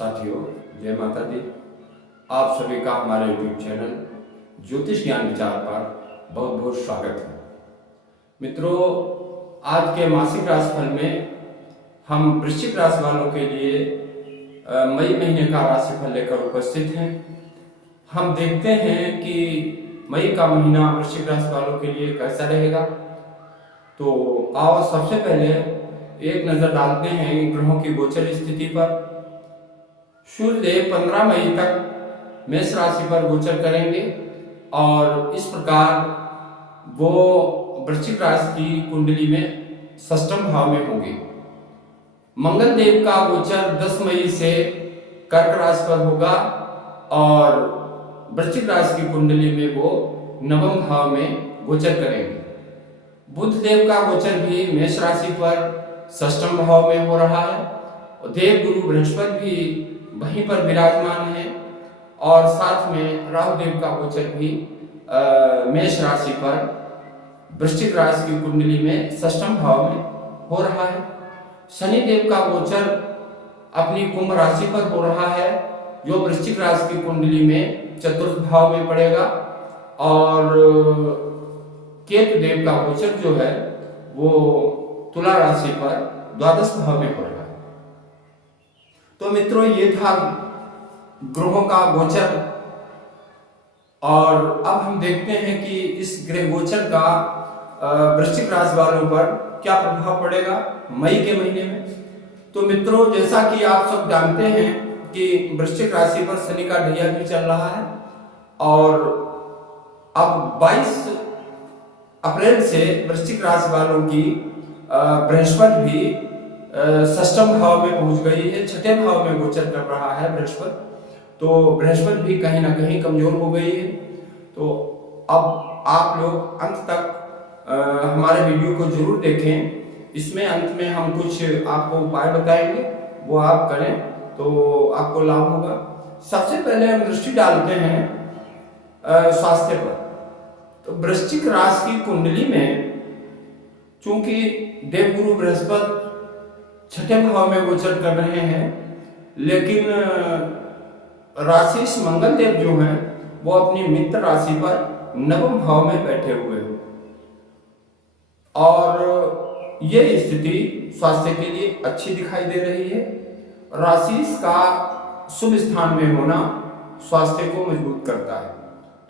साथियों, जय माता दी। आप सभी का हमारे YouTube चैनल ज्योतिष ज्ञान विचार पर बहुत बहुत स्वागत है। मित्रों, आज के मासिक राशिफल में हम वृश्चिक राशि वालों के लिए मई महीने का राशिफल लेकर उपस्थित हैं। हम देखते हैं कि मई का महीना वृश्चिक राशि वालों के लिए कैसा रहेगा। तो आओ सबसे पहले एक नजर डालते हैं ग्रहों की गोचर स्थिति पर। सूर्यदेव 15 मई तक मेष राशि पर गोचर करेंगे और इस प्रकार वो वृश्चिक राशि की कुंडली में षष्ठम भाव में होंगे। मंगल देव का गोचर 10 मई से कर्क राशि पर होगा और वृश्चिक राशि की कुंडली में वो नवम भाव में गोचर करेंगे। बुध देव का गोचर भी मेष राशि पर षष्ठम भाव में हो रहा है और देव गुरु बृहस्पति भी वहीं पर विराजमान है और साथ में राहु देव का गोचर भी मेष राशि पर वृश्चिक राशि की कुंडली में षष्ठम भाव में हो रहा है। शनि देव का गोचर अपनी कुंभ राशि पर हो रहा है जो वृश्चिक राशि की कुंडली में चतुर्थ भाव में पड़ेगा और केतु देव का गोचर जो है वो तुला राशि पर द्वादश भाव में हो रहा है। तो मित्रों, ये था ग्रहों का गोचर और अब हम देखते हैं कि इस ग्रह गोचर का वृश्चिक राशि वालों पर क्या प्रभाव पड़ेगा मई के महीने में। तो मित्रों, जैसा कि आप सब जानते हैं कि वृश्चिक राशि पर शनि का ढैया भी चल रहा है और अब 22 अप्रैल से वृश्चिक राशि वालों की बृहस्पति भी षष्ठम भाव में पहुंच गई है, छठे भाव में गोचर कर रहा है बृहस्पति। तो बृहस्पति भी कहीं ना कहीं कमजोर हो गई है। तो अब आप लोग अंत तक हमारे वीडियो को जरूर देखें। इसमें अंत में हम कुछ आपको उपाय बताएंगे, वो आप करें तो आपको लाभ होगा। सबसे पहले हम दृष्टि डालते हैं स्वास्थ्य पर। तो वृश्चिक राशि की कुंडली में चूंकि देवगुरु बृहस्पति छठे भाव में गोचर कर रहे हैं, लेकिन राशि मंगल देव जो हैं वो अपनी मित्र राशि पर नवम भाव में बैठे हुए हैं और ये स्थिति स्वास्थ्य के लिए अच्छी दिखाई दे रही है। राशि का शुभ स्थान में होना स्वास्थ्य को मजबूत करता है।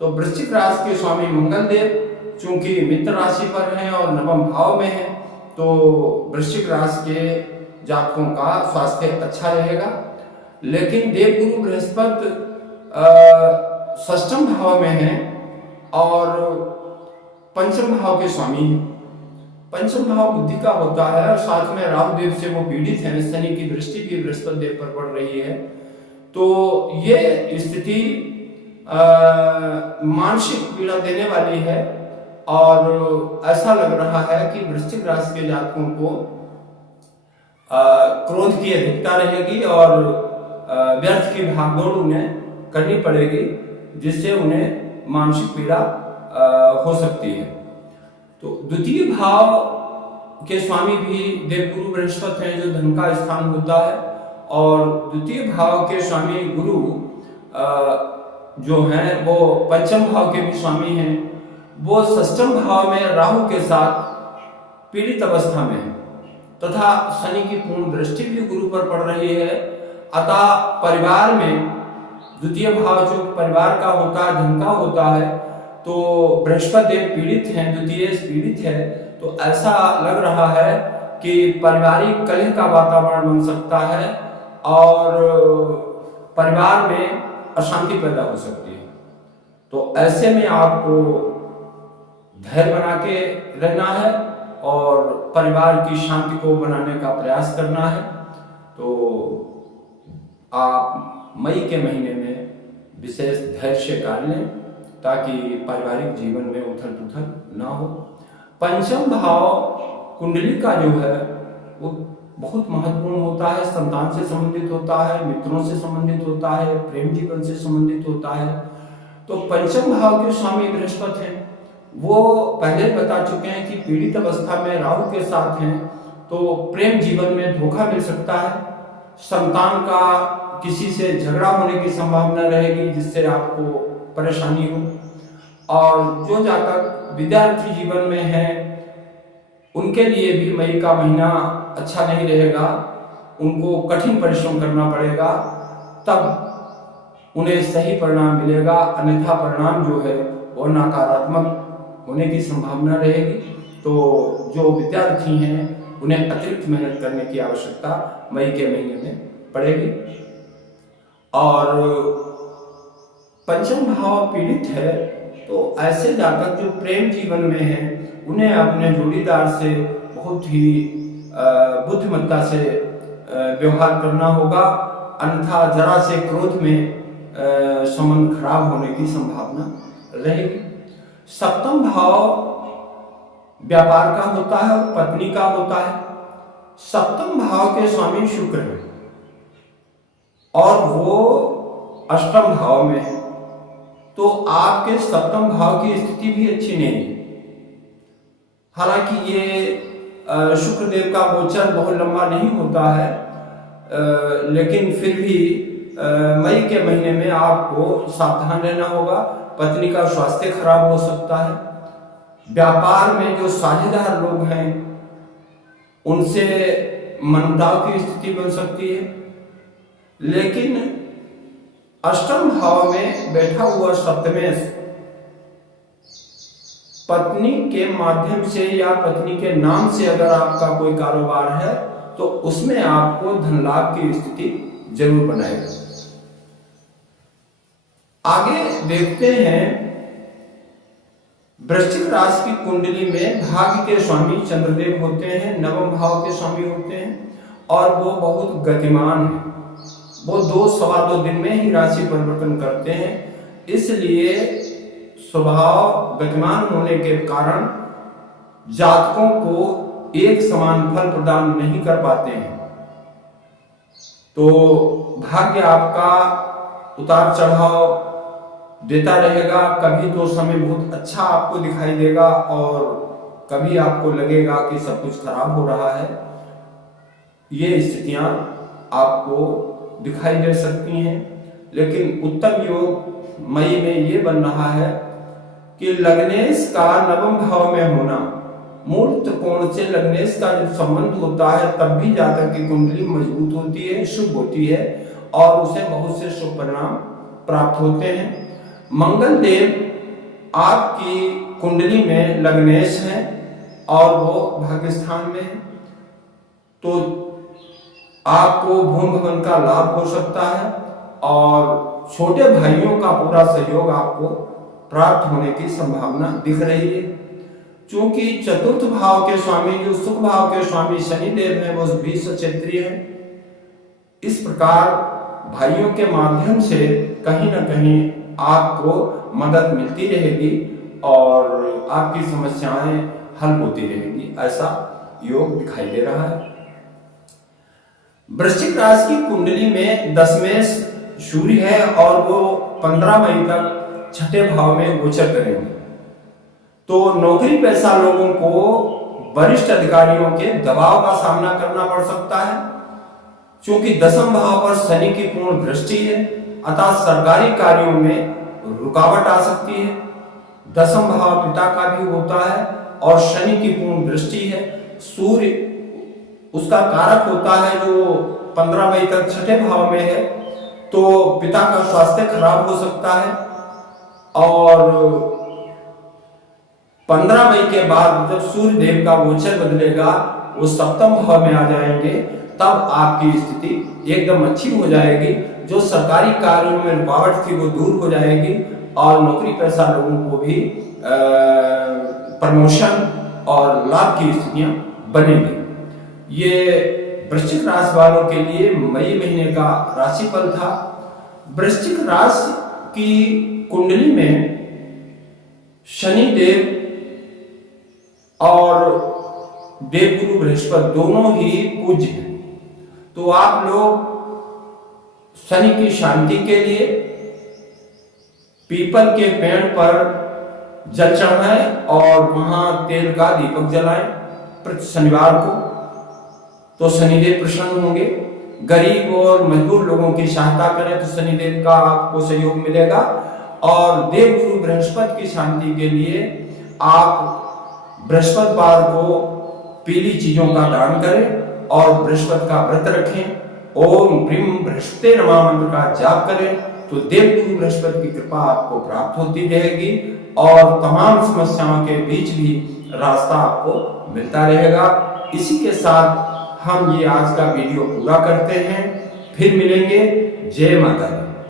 तो वृश्चिक राशि के स्वामी मंगल देव चूंकि मित्र राशि पर हैं और नवम भाव में हैं, तो वृश्चिक राशि के जातकों का स्वास्थ्य अच्छा रहेगा। लेकिन देवगुरु बृहस्पति षष्ठम भाव में है और पंचम भाव के स्वामी हैं। पंचम भाव बुद्धि का होता है और साथ में राहु देव से वो पीड़ित हैं। शनि की दृष्टि भी बृहस्पति देव पर पड़ रही है। तो ये स्थिति मानसिक पीड़ा देने वाली है और ऐसा लग रहा है कि वृश्चिक राशि के जातकों को क्रोध की अधिकता रहेगी और व्यर्थ की भागदौड़ उन्हें करनी पड़ेगी, जिससे उन्हें मानसिक पीड़ा हो सकती है। तो द्वितीय भाव के स्वामी भी देवगुरु बृहस्पति हैं जो धन का स्थान होता है और द्वितीय भाव के स्वामी गुरु जो हैं वो पंचम भाव के भी स्वामी हैं। वो षष्ठम भाव में राहु के साथ पीड़ित अवस्था में है तथा शनि की पूर्ण दृष्टि भी गुरु पर पड़ रही है। अतः परिवार में द्वितीय भाव जो परिवार का होता है, धन का होता है, तो बृहस्पति देव पीड़ित हैं, द्वितीय पीड़ित है। तो ऐसा लग रहा है कि पारिवारिक कलह का वातावरण बन सकता है और परिवार में अशांति पैदा हो सकती है। तो ऐसे में आपको धैर्य बना के रहना है और परिवार की शांति को बनाने का प्रयास करना है। तो आप मई के महीने में विशेष धैर्य से कार्य लें ताकि पारिवारिक जीवन में उथल पुथल ना हो। पंचम भाव कुंडली का जो है वो बहुत महत्वपूर्ण होता है, संतान से संबंधित होता है, मित्रों से संबंधित होता है, प्रेम जीवन से संबंधित होता है। तो पंचम भाव के स्वामी बृहस्पति हैं, वो पहले बता चुके हैं कि पीड़ित अवस्था में राहु के साथ हैं तो प्रेम जीवन में धोखा मिल सकता है। संतान का किसी से झगड़ा होने की संभावना रहेगी जिससे आपको परेशानी हो। और जो जातक विद्यार्थी जीवन में है उनके लिए भी मई का महीना अच्छा नहीं रहेगा, उनको कठिन परिश्रम करना पड़ेगा, तब उन्हें सही परिणाम मिलेगा, अन्यथा परिणाम जो है वो नकारात्मक होने की संभावना रहेगी। तो जो विद्यार्थी हैं उन्हें अतिरिक्त मेहनत करने की आवश्यकता मई के महीने में पड़ेगी। और पंचम भाव पीड़ित है तो ऐसे जातक जो प्रेम जीवन में हैं उन्हें अपने जोड़ीदार से बहुत ही बुद्धिमत्ता से व्यवहार करना होगा, अन्यथा जरा से क्रोध में संबंध खराब होने की संभावना रहेगी। सप्तम भाव व्यापार का होता है और पत्नी का होता है। सप्तम भाव के स्वामी शुक्र है और वो अष्टम भाव में है, तो आपके सप्तम भाव की स्थिति भी अच्छी नहीं है। हालांकि ये शुक्रदेव का गोचर बहुत लंबा नहीं होता है, लेकिन फिर भी मई के महीने में आपको सावधान रहना होगा। पत्नी का स्वास्थ्य खराब हो सकता है। व्यापार में जो साझेदार लोग हैं उनसे मनमुटाव की स्थिति बन सकती है। लेकिन अष्टम भाव में बैठा हुआ सप्तमेश पत्नी के माध्यम से या पत्नी के नाम से अगर आपका कोई कारोबार है तो उसमें आपको धन लाभ की स्थिति जरूर बनाएगा। आगे देखते हैं, वृश्चिक राशि की कुंडली में भाग्य के स्वामी चंद्रदेव होते हैं, नवम भाव के स्वामी होते हैं और वो बहुत गतिमान है। वो 2-2.25 दिन में ही राशि परिवर्तन करते हैं, इसलिए स्वभाव गतिमान होने के कारण जातकों को एक समान फल प्रदान नहीं कर पाते हैं। तो भाग्य आपका उतार चढ़ाव देता रहेगा। कभी तो समय बहुत अच्छा आपको दिखाई देगा और कभी आपको लगेगा कि सब कुछ खराब हो रहा है। ये स्थितियां आपको दिखाई दे सकती हैं। लेकिन उत्तम योग मई में ये बन रहा है कि लग्नेश का नवम भाव में होना, मूल त्रिकोण से लग्नेश का जब संबंध होता है तब भी जातक की कुंडली मजबूत होती है, शुभ होती है और उसे बहुत से शुभ परिणाम प्राप्त होते हैं। मंगल देव आपकी कुंडली में लग्नेश है और वो भाग्य स्थान में है, तो आपको भूमि भवन का लाभ हो सकता है और छोटे भाइयों का पूरा सहयोग आपको प्राप्त होने की संभावना दिख रही है। क्योंकि चतुर्थ भाव के स्वामी जो सुख भाव के स्वामी शनि देव हैं वो भी क्षेत्रीय है। इस प्रकार भाइयों के माध्यम से कहीं ना कहीं आपको मदद मिलती रहेगी और आपकी समस्याएं हल होती रहेगी, ऐसा योग दिखाई दे रहा है। वृश्चिक राशि की कुंडली में दशमेश सूर्य है और वो 15 मई तक छठे भाव में गोचर करेंगे। तो नौकरी पेशा लोगों को वरिष्ठ अधिकारियों के दबाव का सामना करना पड़ सकता है। क्योंकि दशम भाव पर शनि की पूर्ण दृष्टि है, अतः सरकारी कार्यों में रुकावट आ सकती है। दशम भाव पिता का भी होता है और शनि की पूर्ण दृष्टि है। सूर्य उसका कारक होता है जो 15 मई तक छठे भाव में है, तो पिता का स्वास्थ्य खराब हो सकता है। और 15 मई के बाद जब सूर्य देव का गोचर बदलेगा, वो सप्तम भाव में आ जाएंगे, तब आपकी स्थिति एकदम अच्छी हो जाएगी। जो सरकारी कार्यों में रुकावट थी वो दूर हो जाएगी और नौकरी पेशा लोगों को भी प्रमोशन और लाभ की स्थितियां बनेगी। ये वृश्चिक राशि वालों के लिए मई महीने का राशिफल था। वृश्चिक राशि की कुंडली में शनि देव और देवगुरु बृहस्पति दोनों ही पूज्य हैं, तो आप लोग शनि की शांति के लिए पीपल के पेड़ पर जल चढ़ाएं और वहां तेल का दीपक जलाएं प्रति शनिवार को, तो शनिदेव प्रसन्न होंगे। गरीब और मजबूर लोगों की सहायता करें तो शनिदेव का आपको सहयोग मिलेगा। और देवगुरु बृहस्पति की शांति के लिए आप बृहस्पतिवार को पीली चीजों का दान करें और बृहस्पति का व्रत रखें। ओम ब्रीम बृहस्पति नमः मंत्र का जाप करें तो देवगुरु बृहस्पति की कृपा आपको प्राप्त होती रहेगी और तमाम समस्याओं के बीच भी रास्ता आपको मिलता रहेगा। इसी के साथ हम ये आज का वीडियो पूरा करते हैं। फिर मिलेंगे। जय माता दी।